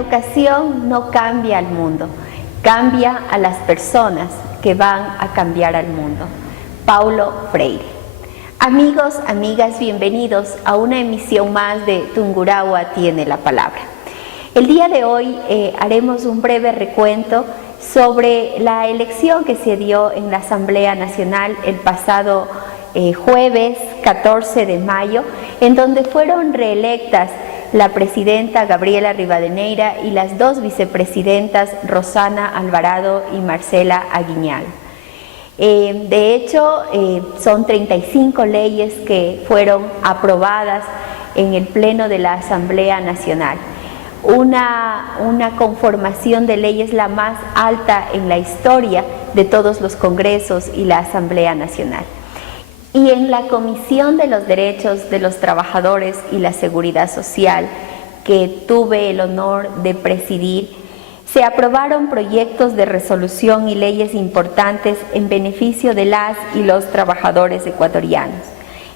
educación no cambia al mundo, cambia a las personas que van a cambiar al mundo. Paulo Freire. Amigos, amigas, bienvenidos a una emisión más de Tungurahua tiene la palabra. El día de hoy haremos un breve recuento sobre la elección que se dio en la Asamblea Nacional el pasado jueves 14 de mayo, en donde fueron reelectas la presidenta Gabriela Rivadeneira y las dos vicepresidentas Rosana Alvarado y Marcela Aguiñal. De hecho, son 35 leyes que fueron aprobadas en el Pleno de la Asamblea Nacional. Una conformación de leyes la más alta en la historia de todos los congresos y la Asamblea Nacional. Y en la Comisión de los Derechos de los Trabajadores y la Seguridad Social, que tuve el honor de presidir, se aprobaron proyectos de resolución y leyes importantes en beneficio de las y los trabajadores ecuatorianos,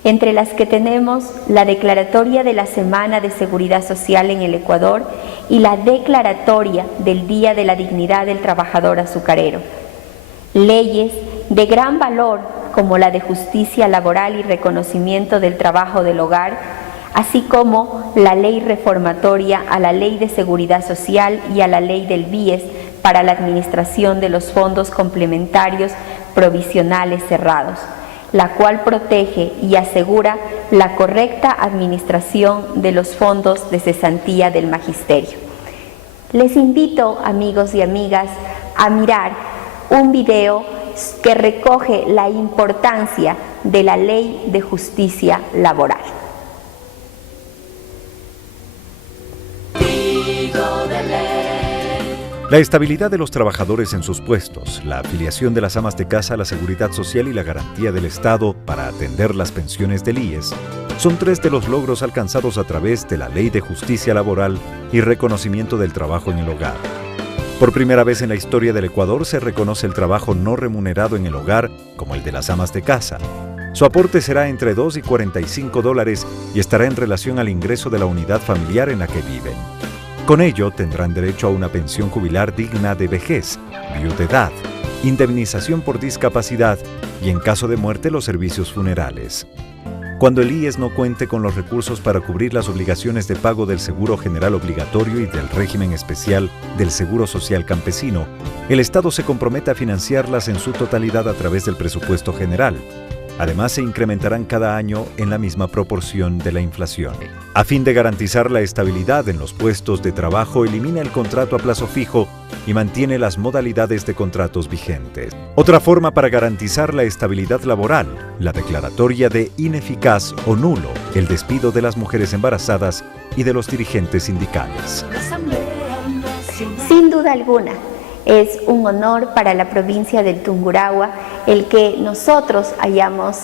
entre las que tenemos la Declaratoria de la Semana de Seguridad Social en el Ecuador y la Declaratoria del Día de la Dignidad del Trabajador Azucarero. Leyes de gran valor como la de justicia laboral y reconocimiento del trabajo del hogar, así como la ley reformatoria a la Ley de Seguridad Social y a la Ley del BIES para la administración de los fondos complementarios provisionales cerrados, la cual protege y asegura la correcta administración de los fondos de cesantía del magisterio. Les invito, amigos y amigas, a mirar un video que recoge la importancia de la Ley de Justicia Laboral. La estabilidad de los trabajadores en sus puestos, la afiliación de las amas de casa a la seguridad social y la garantía del Estado para atender las pensiones del IES son tres de los logros alcanzados a través de la Ley de Justicia Laboral y reconocimiento del trabajo en el hogar. Por primera vez en la historia del Ecuador se reconoce el trabajo no remunerado en el hogar como el de las amas de casa. Su aporte será entre $2 y $45 y estará en relación al ingreso de la unidad familiar en la que viven. Con ello tendrán derecho a una pensión jubilar digna de vejez, viudedad, indemnización por discapacidad y en caso de muerte los servicios funerales. Cuando el IES no cuente con los recursos para cubrir las obligaciones de pago del Seguro General Obligatorio y del régimen especial del Seguro Social Campesino, el Estado se compromete a financiarlas en su totalidad a través del presupuesto general. Además, se incrementarán cada año en la misma proporción de la inflación. A fin de garantizar la estabilidad en los puestos de trabajo, elimina el contrato a plazo fijo y mantiene las modalidades de contratos vigentes. Otra forma para garantizar la estabilidad laboral, la declaratoria de ineficaz o nulo el despido de las mujeres embarazadas y de los dirigentes sindicales. Sin duda alguna, es un honor para la provincia del Tungurahua el que nosotros hayamos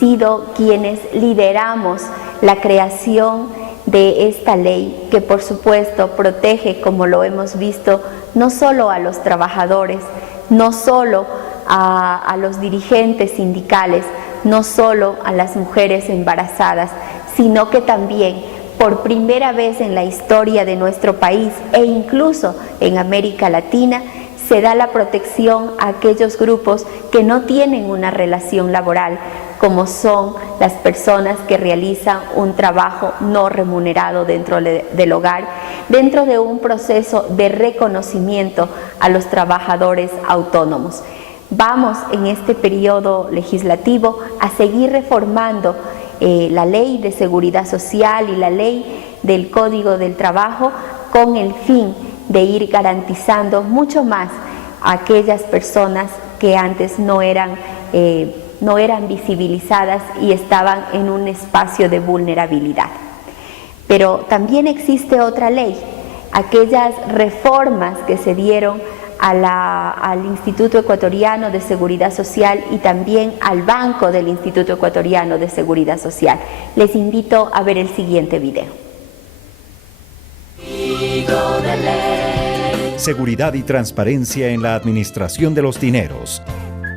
sido quienes lideramos la creación de esta ley que por supuesto protege, como lo hemos visto, no solo a los trabajadores, no solo a los dirigentes sindicales, no solo a las mujeres embarazadas, sino que también por primera vez en la historia de nuestro país e incluso en América Latina, se da la protección a aquellos grupos que no tienen una relación laboral, como son las personas que realizan un trabajo no remunerado dentro del hogar, dentro de un proceso de reconocimiento a los trabajadores autónomos. Vamos en este periodo legislativo a seguir reformando la Ley de Seguridad Social y la Ley del Código del Trabajo con el fin de ir garantizando mucho más a aquellas personas que antes no eran visibilizadas y estaban en un espacio de vulnerabilidad. Pero también existe otra ley, aquellas reformas que se dieron al Instituto Ecuatoriano de Seguridad Social y también al Banco del Instituto Ecuatoriano de Seguridad Social. Les invito a ver el siguiente video. Seguridad y transparencia en la administración de los dineros.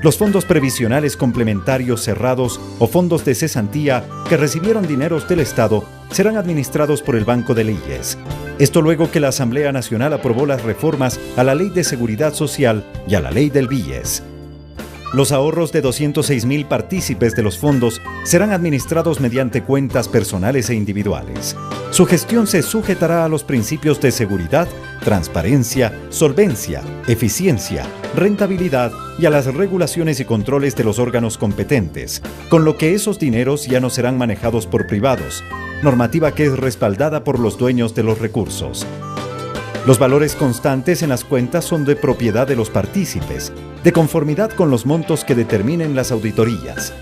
Los fondos previsionales complementarios cerrados o fondos de cesantía que recibieron dineros del Estado serán administrados por el Banco del IES. Esto luego que la Asamblea Nacional aprobó las reformas a la Ley de Seguridad Social y a la Ley del BIES. Los ahorros de 206.000 partícipes de los fondos serán administrados mediante cuentas personales e individuales. Su gestión se sujetará a los principios de seguridad, transparencia, solvencia, eficiencia, rentabilidad y a las regulaciones y controles de los órganos competentes, con lo que esos dineros ya no serán manejados por privados, normativa que es respaldada por los dueños de los recursos. Los valores constantes en las cuentas son de propiedad de los partícipes, de conformidad con los montos que determinen las auditorías.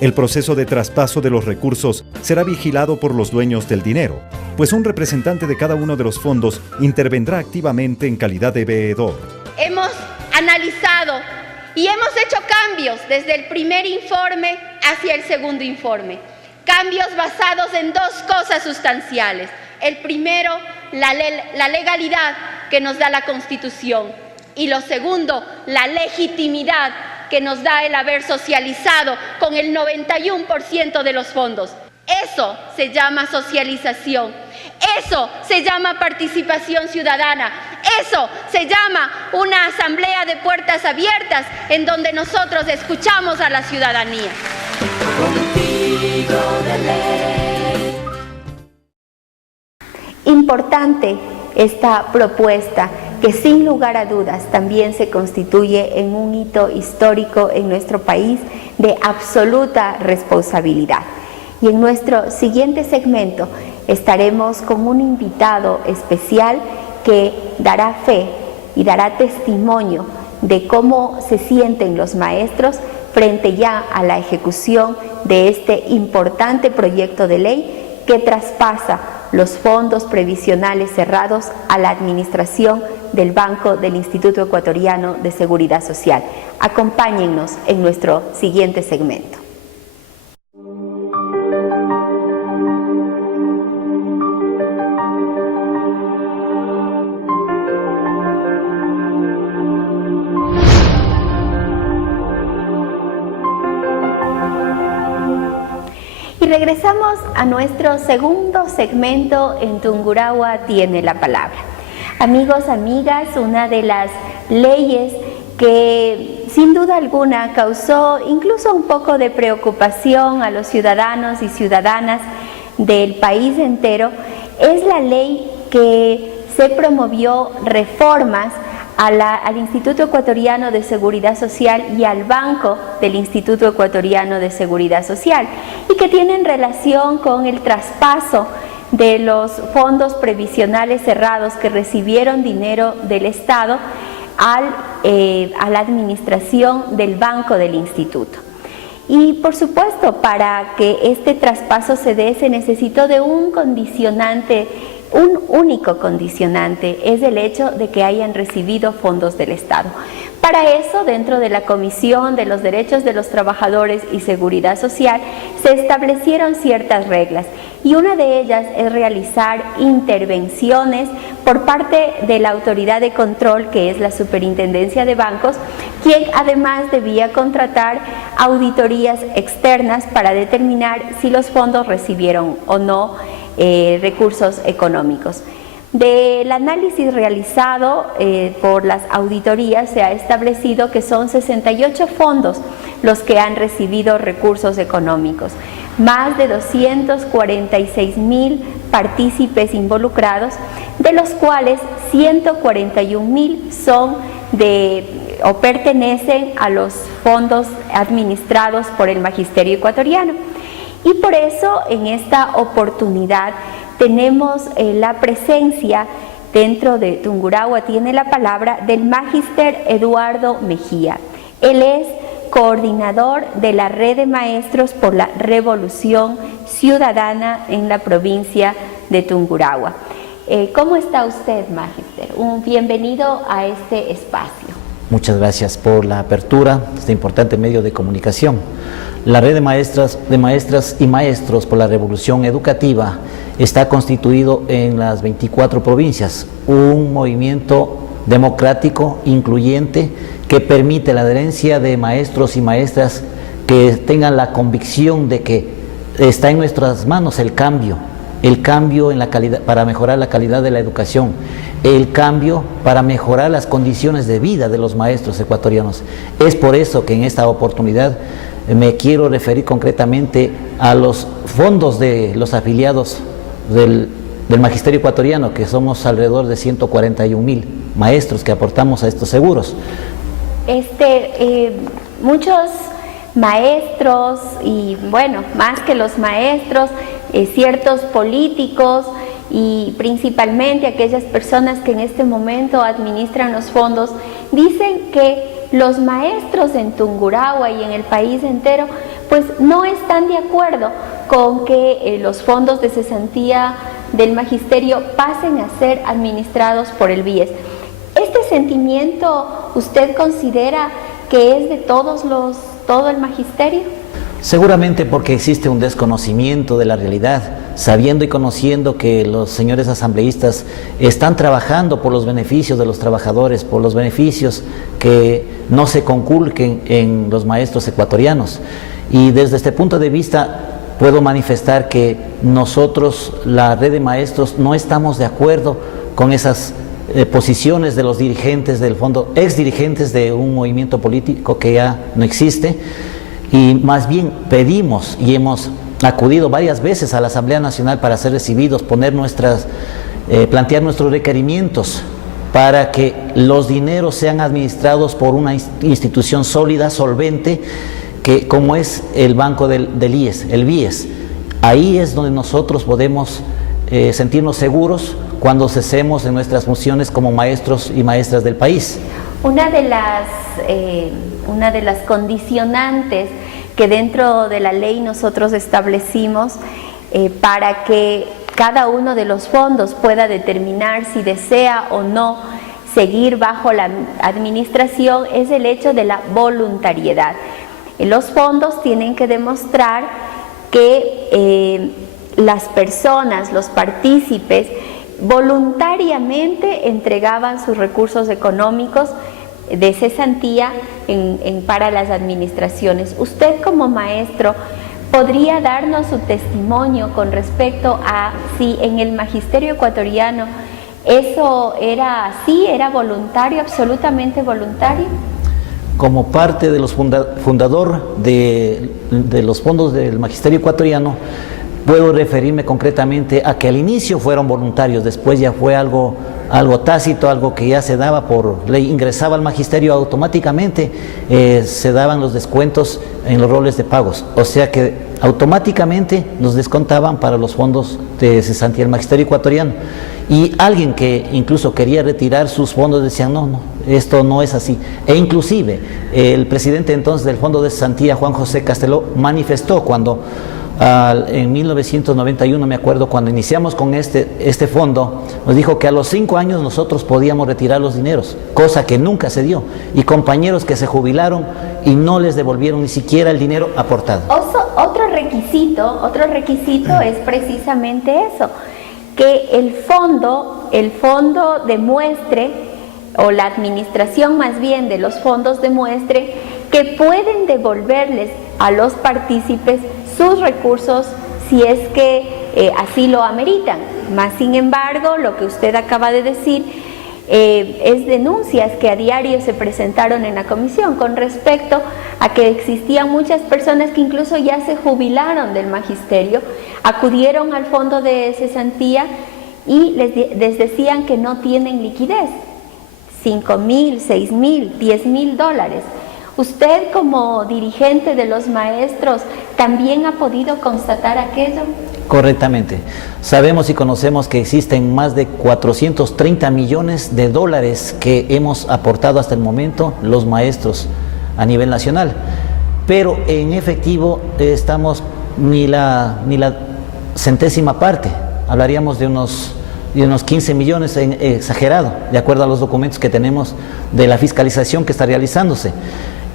El proceso de traspaso de los recursos será vigilado por los dueños del dinero, pues un representante de cada uno de los fondos intervendrá activamente en calidad de veedor. Hemos analizado y hemos hecho cambios desde el primer informe hacia el segundo informe. Cambios basados en dos cosas sustanciales. El primero, la legalidad que nos da la Constitución. Y lo segundo, la legitimidad que nos da el haber socializado con el 91% de los fondos. Eso se llama socialización. Eso se llama participación ciudadana. Eso se llama una asamblea de puertas abiertas en donde nosotros escuchamos a la ciudadanía. Importante esta propuesta que sin lugar a dudas también se constituye en un hito histórico en nuestro país de absoluta responsabilidad. Y en nuestro siguiente segmento estaremos con un invitado especial que dará fe y dará testimonio de cómo se sienten los maestros frente ya a la ejecución de este importante proyecto de ley que traspasa los fondos previsionales cerrados a la administración del Banco del Instituto Ecuatoriano de Seguridad Social. Acompáñennos en nuestro siguiente segmento. Y regresamos a nuestro segundo segmento en Tungurahua tiene la palabra. Amigos, amigas, una de las leyes que sin duda alguna causó incluso un poco de preocupación a los ciudadanos y ciudadanas del país entero es la ley que se promovió reformas al Instituto Ecuatoriano de Seguridad Social y al Banco del Instituto Ecuatoriano de Seguridad Social y que tienen relación con el traspaso de los fondos previsionales cerrados que recibieron dinero del Estado a la administración del Banco del Instituto. Y por supuesto, para que este traspaso se dé, se necesitó de un condicionante, un único condicionante, es el hecho de que hayan recibido fondos del Estado. Para eso, dentro de la Comisión de los Derechos de los Trabajadores y Seguridad Social, se establecieron ciertas reglas y una de ellas es realizar intervenciones por parte de la autoridad de control, que es la Superintendencia de Bancos, quien además debía contratar auditorías externas para determinar si los fondos recibieron o no recursos económicos. Del análisis realizado por las auditorías se ha establecido que son 68 fondos los que han recibido recursos económicos, más de 246.000 partícipes involucrados, de los cuales 141.000 son o pertenecen a los fondos administrados por el Magisterio Ecuatoriano. Y por eso en esta oportunidad tenemos la presencia dentro de Tungurahua tiene la palabra del Magíster Eduardo Mejía. Él es coordinador de la Red de Maestros por la Revolución Ciudadana en la provincia de Tungurahua. ¿Cómo está usted, Magíster? Bienvenido a este espacio. Muchas gracias por la apertura de este importante medio de comunicación. La Red de Maestras y Maestros por la Revolución Educativa está constituido en las 24 provincias, un movimiento democrático, incluyente, que permite la adherencia de maestros y maestras que tengan la convicción de que está en nuestras manos el cambio en la calidad, para mejorar la calidad de la educación, el cambio para mejorar las condiciones de vida de los maestros ecuatorianos. Es por eso que en esta oportunidad me quiero referir concretamente a los fondos de los afiliados del Magisterio Ecuatoriano, que somos alrededor de 141,000 maestros que aportamos a estos seguros. Muchos maestros y bueno, más que los maestros, ciertos políticos y principalmente aquellas personas que en este momento administran los fondos, dicen que los maestros en Tungurahua y en el país entero pues no están de acuerdo con que los fondos de cesantía del magisterio pasen a ser administrados por el BIES. ¿Este sentimiento usted considera que es de todo el magisterio? Seguramente porque existe un desconocimiento de la realidad, sabiendo y conociendo que los señores asambleístas están trabajando por los beneficios de los trabajadores, por los beneficios que no se conculquen en los maestros ecuatorianos. Y desde este punto de vista puedo manifestar que nosotros, la red de maestros, no estamos de acuerdo con esas posiciones de los dirigentes del fondo, ex dirigentes de un movimiento político que ya no existe, y más bien pedimos y hemos acudido varias veces a la Asamblea Nacional para ser recibidos, plantear nuestros requerimientos para que los dineros sean administrados por una institución sólida, solvente, que como es el banco del IES, el BIES. Ahí es donde nosotros podemos sentirnos seguros cuando cesemos en nuestras funciones como maestros y maestras del país. Una de las condicionantes que dentro de la ley nosotros establecimos para que cada uno de los fondos pueda determinar si desea o no seguir bajo la administración es el hecho de la voluntariedad. Los fondos tienen que demostrar que las personas, los partícipes, voluntariamente entregaban sus recursos económicos de cesantía para las administraciones. Usted como maestro podría darnos su testimonio con respecto a si en el magisterio ecuatoriano eso era así, era voluntario, absolutamente voluntario. Como parte de los fundador de los fondos del magisterio ecuatoriano, puedo referirme concretamente a que al inicio fueron voluntarios, después ya fue algo tácito, algo que ya se daba por ley, ingresaba al magisterio automáticamente, se daban los descuentos en los roles de pagos, o sea que automáticamente nos descontaban para los fondos de cesantía del magisterio ecuatoriano. Y alguien que incluso quería retirar sus fondos decía no, esto no es así. E inclusive el presidente entonces del fondo de cesantía, Juan José Casteló, manifestó cuando en 1991, me acuerdo, cuando iniciamos con este fondo, nos dijo que a los 5 años nosotros podíamos retirar los dineros, cosa que nunca se dio, y compañeros que se jubilaron y no les devolvieron ni siquiera el dinero aportado. Otro requisito es precisamente eso, que el fondo demuestre, o la administración más bien de los fondos demuestre, que pueden devolverles a los partícipes sus recursos si es que así lo ameritan. Más sin embargo, lo que usted acaba de decir es denuncias que a diario se presentaron en la comisión con respecto a que existían muchas personas que incluso ya se jubilaron del magisterio, acudieron al fondo de cesantía y les decían que no tienen liquidez, 5,000, 6,000, 10,000 dólares. ¿Usted como dirigente de los maestros también ha podido constatar aquello? Correctamente. Sabemos y conocemos que existen más de 430 millones de dólares que hemos aportado hasta el momento los maestros a nivel nacional, pero en efectivo estamos ni la centésima parte, hablaríamos de unos 15 millones exagerado, de acuerdo a los documentos que tenemos de la fiscalización que está realizándose.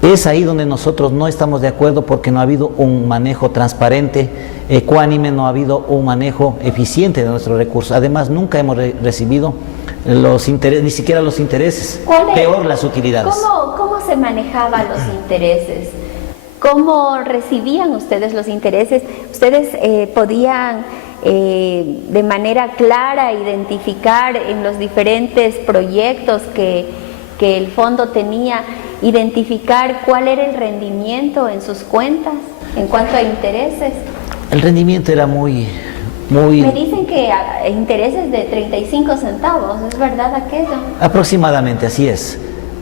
Es ahí donde nosotros no estamos de acuerdo, porque no ha habido un manejo transparente, ecuánime, no ha habido un manejo eficiente de nuestros recursos. Además, nunca hemos recibido los intereses, ni siquiera los intereses, peor las utilidades. ¿Cómo se manejaban los intereses? ¿Cómo recibían ustedes los intereses? ¿Ustedes podían de manera clara identificar en los diferentes proyectos que el fondo tenía, identificar cuál era el rendimiento en sus cuentas en cuanto a intereses? El rendimiento era muy... Me dicen que intereses de 35 centavos, ¿es verdad aquello? Aproximadamente, así es.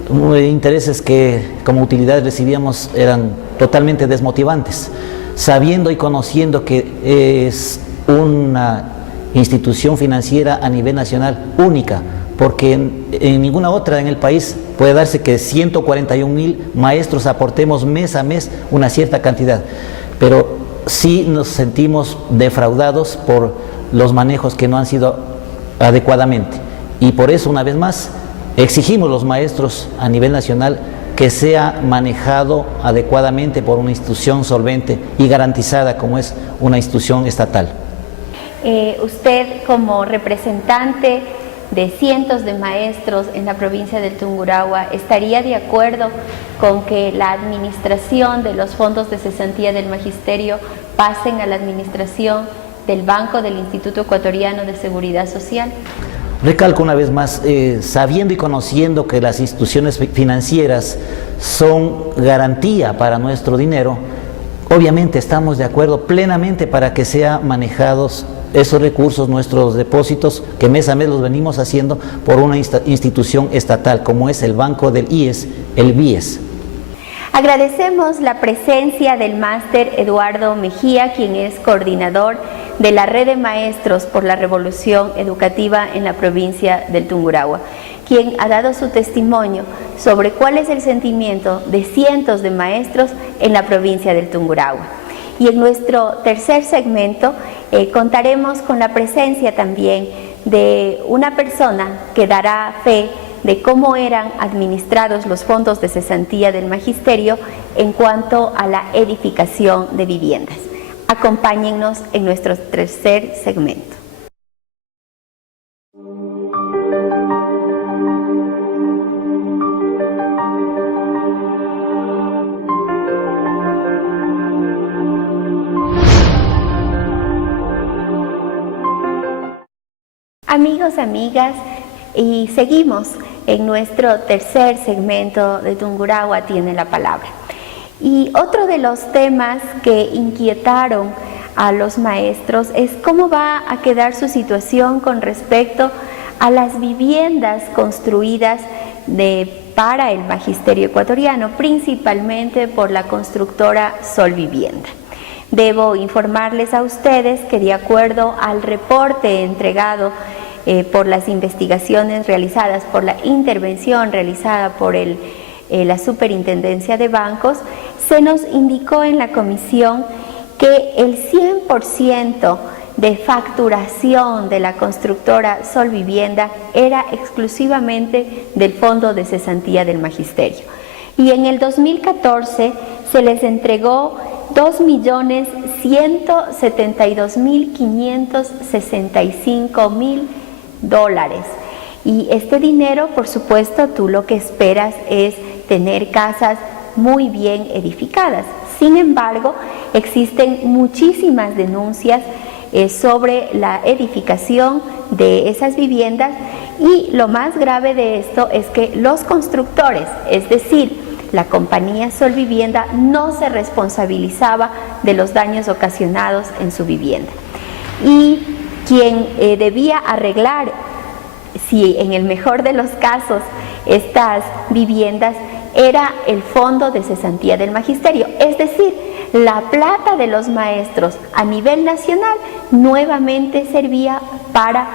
Intereses que como utilidad recibíamos eran totalmente desmotivantes, sabiendo y conociendo que es una institución financiera a nivel nacional única, porque en ninguna otra en el país puede darse que 141,000 maestros aportemos mes a mes una cierta cantidad, pero sí nos sentimos defraudados por los manejos que no han sido adecuadamente, y por eso, una vez más, exigimos los maestros a nivel nacional que sea manejado adecuadamente por una institución solvente y garantizada como es una institución estatal. Usted, como representante de cientos de maestros en la provincia del Tungurahua, ¿estaría de acuerdo con que la administración de los fondos de cesantía del magisterio pasen a la administración del Banco del Instituto Ecuatoriano de Seguridad Social? Recalco una vez más, sabiendo y conociendo que las instituciones financieras son garantía para nuestro dinero, obviamente estamos de acuerdo plenamente para que sean manejados esos recursos, nuestros depósitos, que mes a mes los venimos haciendo por una institución estatal como es el Banco del IES, el BIES. Agradecemos la presencia del máster Eduardo Mejía, quien es coordinador de la Red de Maestros por la Revolución Educativa en la provincia del Tungurahua, quien ha dado su testimonio sobre cuál es el sentimiento de cientos de maestros en la provincia del Tungurahua. Y en nuestro tercer segmento contaremos con la presencia también de una persona que dará fe de cómo eran administrados los fondos de cesantía del magisterio en cuanto a la edificación de viviendas. Acompáñennos en nuestro tercer segmento. Amigos, amigas, y seguimos en nuestro tercer segmento de Tungurahua Tiene la Palabra. Y otro de los temas que inquietaron a los maestros es cómo va a quedar su situación con respecto a las viviendas construidas para el magisterio ecuatoriano, principalmente por la constructora Sol Vivienda. Debo informarles a ustedes que, de acuerdo al reporte entregado por las investigaciones realizadas, por la intervención realizada por la Superintendencia de Bancos, se nos indicó en la comisión que el 100% de facturación de la constructora Sol Vivienda era exclusivamente del Fondo de Cesantía del Magisterio. Y en el 2014 se les entregó $2.172.565.000. Y este dinero, por supuesto, tú lo que esperas es tener casas muy bien edificadas. Sin embargo, existen muchísimas denuncias sobre la edificación de esas viviendas, y lo más grave de esto es que los constructores, es decir, la compañía Sol Vivienda, no se responsabilizaba de los daños ocasionados en su vivienda. Y quien debía arreglar, si en el mejor de los casos, estas viviendas, era el Fondo de Cesantía del Magisterio, es decir, la plata de los maestros a nivel nacional nuevamente servía para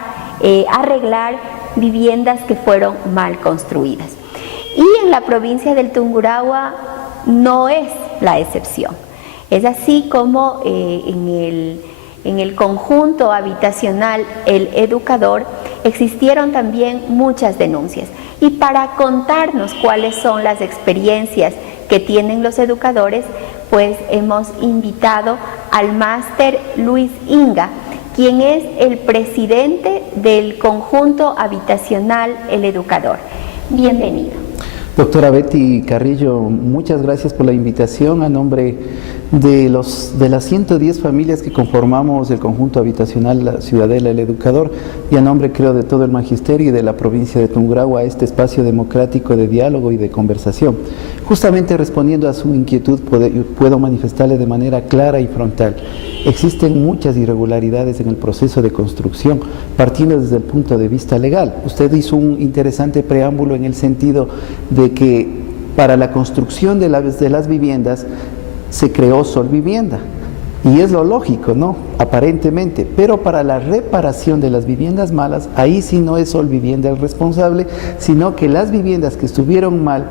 arreglar viviendas que fueron mal construidas. Y en la provincia del Tungurahua no es la excepción. Es así como en el conjunto habitacional El Educador existieron también muchas denuncias. Y para contarnos cuáles son las experiencias que tienen los educadores, pues hemos invitado al máster Luis Inga, quien es el presidente del conjunto habitacional El Educador. Bienvenido. Doctora Betty Carrillo, muchas gracias por la invitación a nombre de las 110 familias que conformamos el conjunto habitacional La Ciudadela El Educador y a nombre, creo, de todo el magisterio y de la provincia de Tungurahua, a este espacio democrático de diálogo y de conversación. Justamente respondiendo a su inquietud, puedo manifestarle de manera clara y frontal. Existen muchas irregularidades en el proceso de construcción, partiendo desde el punto de vista legal. Usted hizo un interesante preámbulo en el sentido de que para la construcción de las viviendas se creó Sol Vivienda, y es lo lógico, ¿no? Aparentemente, pero para la reparación de las viviendas malas, ahí sí no es Sol Vivienda el responsable, sino que las viviendas que estuvieron mal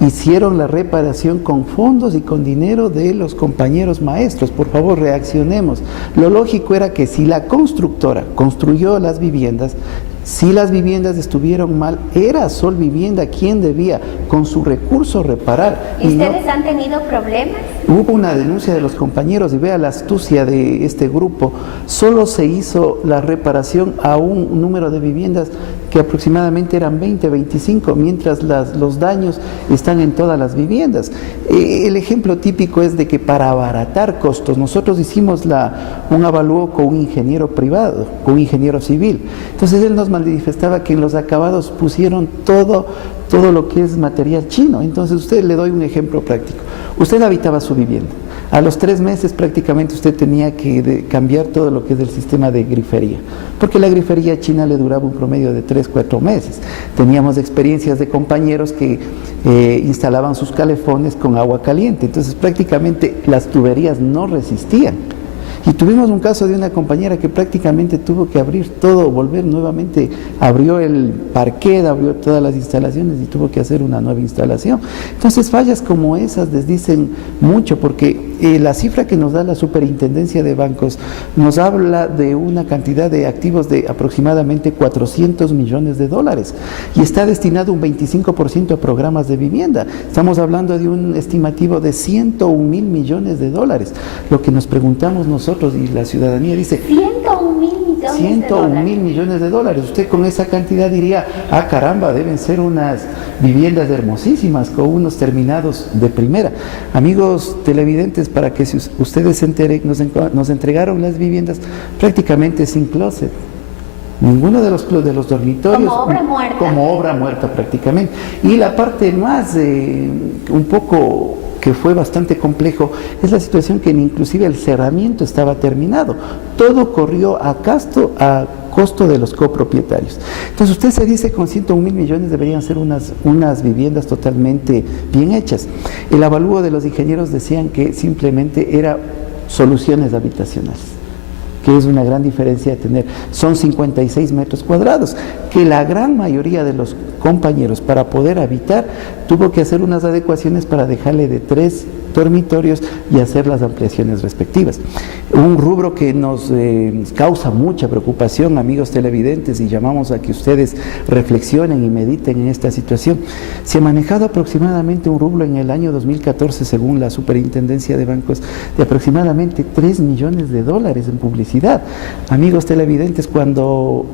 hicieron la reparación con fondos y con dinero de los compañeros maestros. Por favor, reaccionemos. Lo lógico era que si la constructora construyó las viviendas, si las viviendas estuvieron mal, era Sol Vivienda quien debía con su recurso reparar. ¿Y ustedes han tenido problemas? Hubo una denuncia de los compañeros y vea la astucia de este grupo. Solo se hizo la reparación a un número de viviendas que aproximadamente eran 20, 25, mientras los daños están en todas las viviendas. El ejemplo típico es de que para abaratar costos, nosotros hicimos un avalúo con un ingeniero privado, con un ingeniero civil. Entonces él nos manifestaba que en los acabados pusieron todo lo que es material chino. Entonces usted, le doy un ejemplo práctico. Usted habitaba su vivienda. A los 3 meses prácticamente usted tenía que cambiar todo lo que es el sistema de grifería, porque la grifería china le duraba un promedio de 3-4 meses. Teníamos experiencias de compañeros que instalaban sus calefones con agua caliente, entonces prácticamente las tuberías no resistían. Y tuvimos un caso de una compañera que prácticamente tuvo que abrir todo, volver nuevamente, abrió el parquet, abrió todas las instalaciones y tuvo que hacer una nueva instalación. Entonces fallas como esas desdicen mucho, porque la cifra que nos da la Superintendencia de Bancos nos habla de una cantidad de activos de aproximadamente 400 millones de dólares y está destinado un 25% a programas de vivienda. Estamos hablando de un estimativo de 101.000 millones de dólares. Lo que nos preguntamos nosotros y la ciudadanía dice 101.000 millones de dólares. Usted con esa cantidad diría, ah caramba, deben ser unas viviendas hermosísimas con unos terminados de primera. Amigos televidentes, para que ustedes se enteren, nos entregaron las viviendas prácticamente sin closet. Ninguno de los dormitorios como obra muerta prácticamente. Y la parte más un poco que fue bastante complejo, es la situación que inclusive el cerramiento estaba terminado. Todo corrió a costo de los copropietarios. Entonces usted se dice con 101.000 millones deberían ser unas viviendas totalmente bien hechas. El avalúo de los ingenieros decían que simplemente era soluciones habitacionales, que es una gran diferencia de tener, son 56 metros cuadrados, que la gran mayoría de los compañeros para poder habitar tuvo que hacer unas adecuaciones para dejarle de 3 dormitorios y hacer las ampliaciones respectivas. Un rubro que nos causa mucha preocupación, amigos televidentes, y llamamos a que ustedes reflexionen y mediten en esta situación. Se ha manejado aproximadamente un rubro en el año 2014, según la Superintendencia de Bancos, de aproximadamente 3 millones de dólares en publicidad. Amigos televidentes, cuando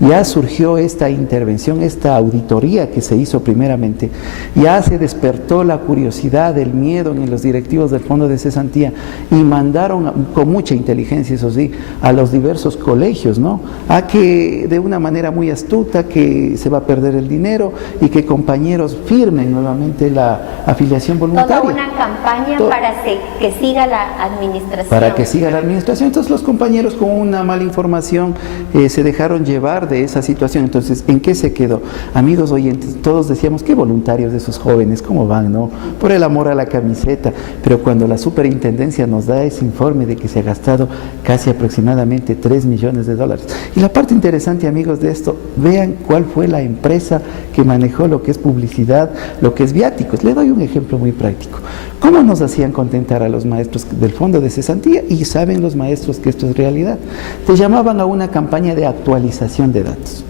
ya surgió esta intervención, esta auditoría que se hizo primeramente, ya se despertó la curiosidad, el miedo en los directivos del Fondo de Cesantía y mandaron con mucha inteligencia, eso sí, a los diversos colegios, ¿no? A que de una manera muy astuta que se va a perder el dinero y que compañeros firmen nuevamente la afiliación voluntaria. Toda una campaña para que siga la administración. Para que siga la administración. Entonces los compañeros con una mala información se dejaron llevar de esa situación. Entonces, ¿en qué se quedó? Amigos oyentes, todos decíamos, qué voluntarios de esos jóvenes, cómo van, ¿no? Por el amor a la camiseta. Pero cuando la Superintendencia nos da ese informe de que se ha gastado casi aproximadamente 3 millones de dólares. Y la parte interesante, amigos, de esto, vean cuál fue la empresa que manejó lo que es publicidad, lo que es viáticos. Le doy un ejemplo muy práctico. ¿Cómo nos hacían contentar a los maestros del Fondo de Cesantía? Y saben los maestros que esto es realidad. Te llamaban a una campaña de actualización de datos.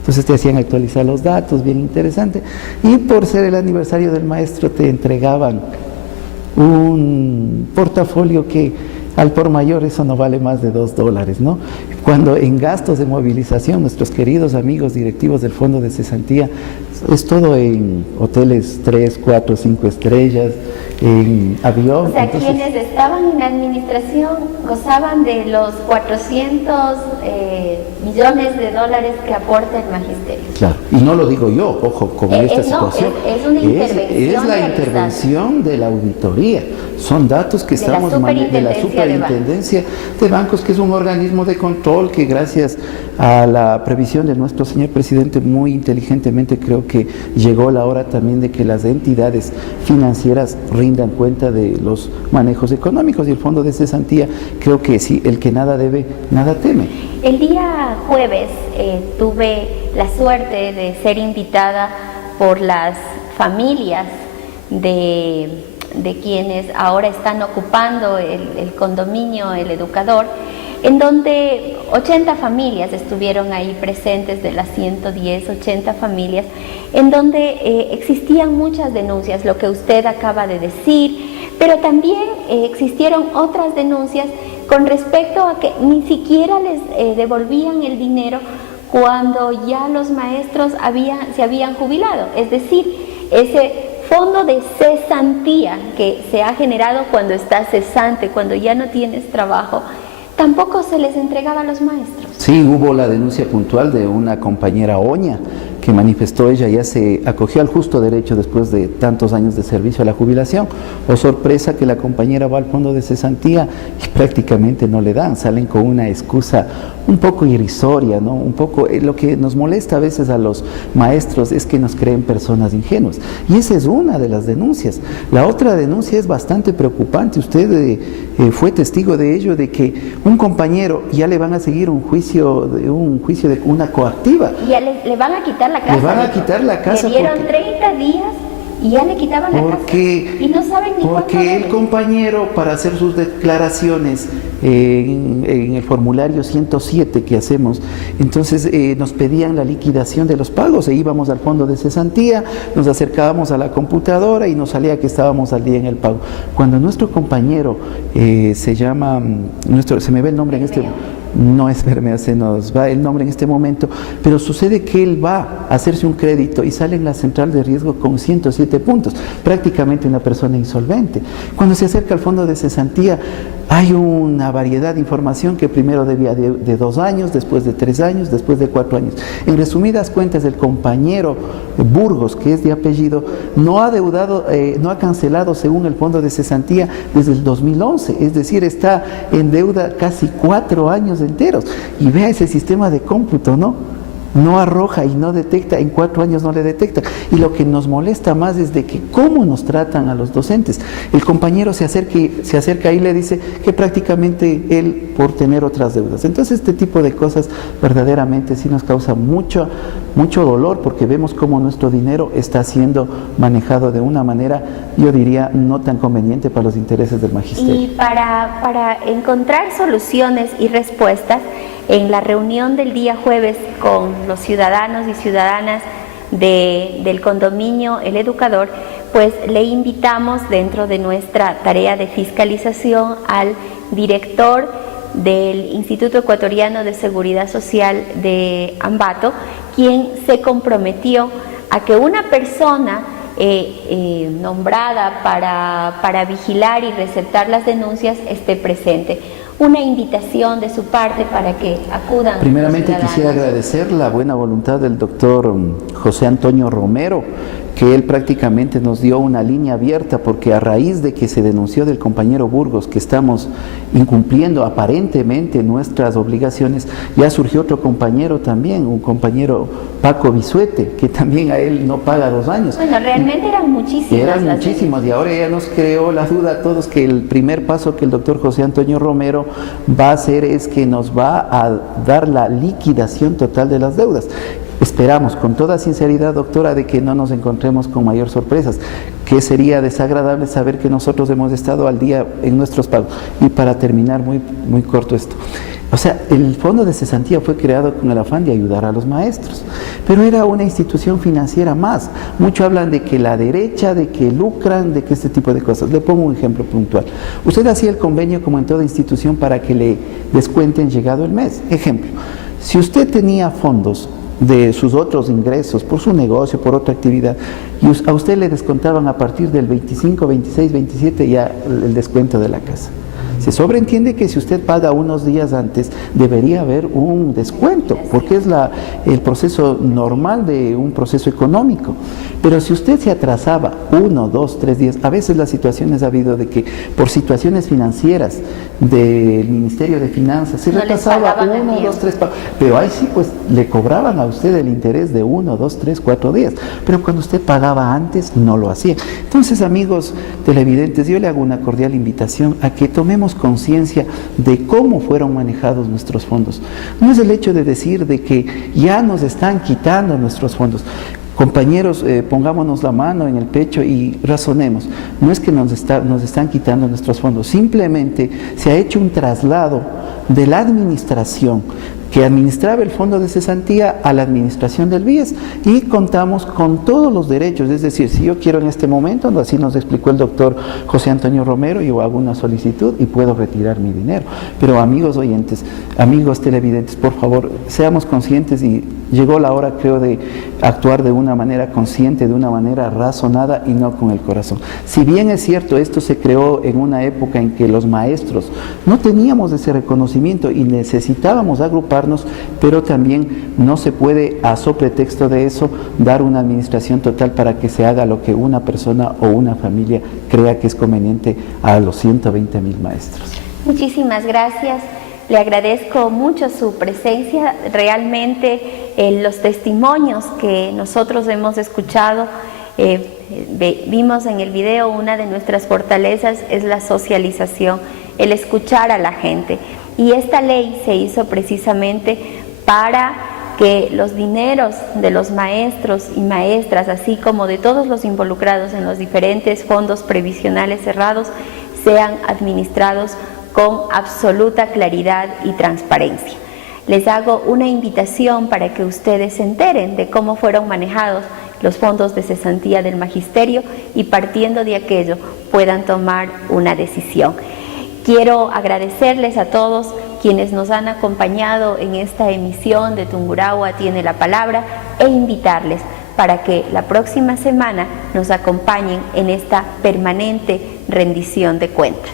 Entonces te hacían actualizar los datos, bien interesante. Y por ser el aniversario del maestro te entregaban un portafolio que al por mayor eso no vale más de $2, ¿no? Cuando en gastos de movilización, nuestros queridos amigos directivos del Fondo de Cesantía, es todo en hoteles 3, 4, 5 estrellas, en avión. O sea, entonces, quienes estaban en la administración gozaban de los 400 millones de dólares que aporta el magisterio. claro, y no lo digo yo, ojo, con esta no, situación. es una intervención Es la realizada. intervención de la auditoría. Son datos que estamos de la Superintendencia de Bancos, que es un organismo de control que gracias a la previsión de nuestro señor presidente muy inteligentemente creo que llegó la hora también de que las entidades financieras rindan cuenta de los manejos económicos, y el Fondo de Cesantía creo que sí, el que nada debe, nada teme. El día jueves tuve la suerte de ser invitada por las familias de quienes ahora están ocupando el condominio El Educador, en donde 80 familias estuvieron ahí presentes, de las 110, 80 familias, en donde existían muchas denuncias, lo que usted acaba de decir, pero también existieron otras denuncias con respecto a que ni siquiera les devolvían el dinero cuando ya los maestros se habían jubilado, es decir, ese fondo de cesantía que se ha generado cuando estás cesante, cuando ya no tienes trabajo, tampoco se les entregaba a los maestros. Sí, hubo la denuncia puntual de una compañera Oña que manifestó, ella ya se acogió al justo derecho después de tantos años de servicio a la jubilación. Oh sorpresa, que la compañera va al fondo de cesantía y prácticamente no le dan, salen con una excusa un poco irrisoria, ¿no? Un poco, lo que nos molesta a veces a los maestros es que nos creen personas ingenuas, y esa es una de las denuncias. La otra denuncia es bastante preocupante, usted fue testigo de ello, de que un compañero ya le van a seguir un juicio de una coactiva. Ya le van a quitar la casa. Le van a quitar la casa. Le dieron 30 días y ya le quitaban la casa. Y no saben ni cuánto porque el debe. compañero, para hacer sus declaraciones en el formulario 107 que hacemos, entonces nos pedían la liquidación de los pagos, e íbamos al fondo de cesantía, nos acercábamos a la computadora y nos salía que estábamos al día en el pago. Cuando nuestro compañero se llama, se me ve el nombre en este... No es Bermea, se nos va el nombre en este momento, pero sucede que él va a hacerse un crédito y sale en la central de riesgo con 107 puntos, prácticamente una persona insolvente. Cuando se acerca al fondo de cesantía, hay una variedad de información que primero debía de 2 años, después de 3 años, después de 4 años. En resumidas cuentas, el compañero Burgos, que es de apellido, no ha cancelado según el fondo de cesantía desde el 2011, es decir, está en deuda casi 4 años enteros. Y vea ese sistema de cómputo, ¿no? No arroja y no detecta, en 4 años no le detecta. Y lo que nos molesta más es de que cómo nos tratan a los docentes. El compañero se acerca y le dice que prácticamente él por tener otras deudas. Entonces este tipo de cosas verdaderamente sí nos causa mucho dolor, porque vemos cómo nuestro dinero está siendo manejado de una manera, yo diría, no tan conveniente para los intereses del magisterio. Y para encontrar soluciones y respuestas, en la reunión del día jueves con los ciudadanos y ciudadanas del condominio El Educador, pues le invitamos dentro de nuestra tarea de fiscalización al director del Instituto Ecuatoriano de Seguridad Social de Ambato, quien se comprometió a que una persona nombrada para vigilar y receptar las denuncias esté presente. Una invitación de su parte para que acudan. Primeramente quisiera agradecer la buena voluntad del doctor José Antonio Romero, que él prácticamente nos dio una línea abierta, porque a raíz de que se denunció del compañero Burgos que estamos incumpliendo aparentemente nuestras obligaciones, ya surgió otro compañero también, un compañero Paco Bisuete, que también a él no paga 2 años. Bueno, realmente eran muchísimas. Eran muchísimos, y ahora ya nos creó la duda a todos que el primer paso que el doctor José Antonio Romero va a hacer es que nos va a dar la liquidación total de las deudas. Esperamos con toda sinceridad, doctora, de que no nos encontremos con mayor sorpresas, que sería desagradable saber que nosotros hemos estado al día en nuestros pagos. Y para terminar, muy corto esto, O sea, el Fondo de Cesantía fue creado con el afán de ayudar a los maestros, pero era una institución financiera más. Muchos hablan de que la derecha, de que lucran, de que este tipo de cosas. Le pongo un ejemplo puntual. Usted hacía el convenio como en toda institución para que le descuenten llegado el mes. Ejemplo, si usted tenía fondos de sus otros ingresos, por su negocio, por otra actividad, y a usted le descontaban a partir del 25, 26, 27 ya el descuento de la casa. Se sobreentiende que si usted paga unos días antes, debería haber un descuento, porque es el proceso normal de un proceso económico. Pero si usted se atrasaba 1, 2, 3 días, a veces las situaciones ha habido de que por situaciones financieras del Ministerio de Finanzas se retrasaba 1, 2, 3 pagos, pero ahí sí pues le cobraban a usted el interés de 1, 2, 3, 4 días. Pero cuando usted pagaba antes, no lo hacía. Entonces, amigos televidentes, yo le hago una cordial invitación a que tomemos conciencia de cómo fueron manejados nuestros fondos. No es el hecho de decir de que ya nos están quitando nuestros fondos. Compañeros, pongámonos la mano en el pecho y razonemos. No es que nos están quitando nuestros fondos, simplemente se ha hecho un traslado de la administración que administraba el Fondo de Cesantía a la administración del BIES y contamos con todos los derechos, es decir, si yo quiero en este momento, así nos explicó el doctor José Antonio Romero, yo hago una solicitud y puedo retirar mi dinero. Pero amigos oyentes, amigos televidentes, por favor, seamos conscientes y llegó la hora, creo, de actuar de una manera consciente, de una manera razonada y no con el corazón. Si bien es cierto, esto se creó en una época en que los maestros no teníamos ese reconocimiento y necesitábamos agrupar, pero también no se puede, a so pretexto de eso, dar una administración total para que se haga lo que una persona o una familia crea que es conveniente a los 120,000 maestros. Muchísimas gracias. Le agradezco mucho su presencia. Realmente los testimonios que nosotros hemos escuchado, vimos en el video, una de nuestras fortalezas es la socialización, el escuchar a la gente. Y esta ley se hizo precisamente para que los dineros de los maestros y maestras, así como de todos los involucrados en los diferentes fondos previsionales cerrados, sean administrados con absoluta claridad y transparencia. Les hago una invitación para que ustedes se enteren de cómo fueron manejados los fondos de cesantía del magisterio y partiendo de aquello puedan tomar una decisión. Quiero agradecerles a todos quienes nos han acompañado en esta emisión de Tungurahua Tiene la Palabra e invitarles para que la próxima semana nos acompañen en esta permanente rendición de cuentas.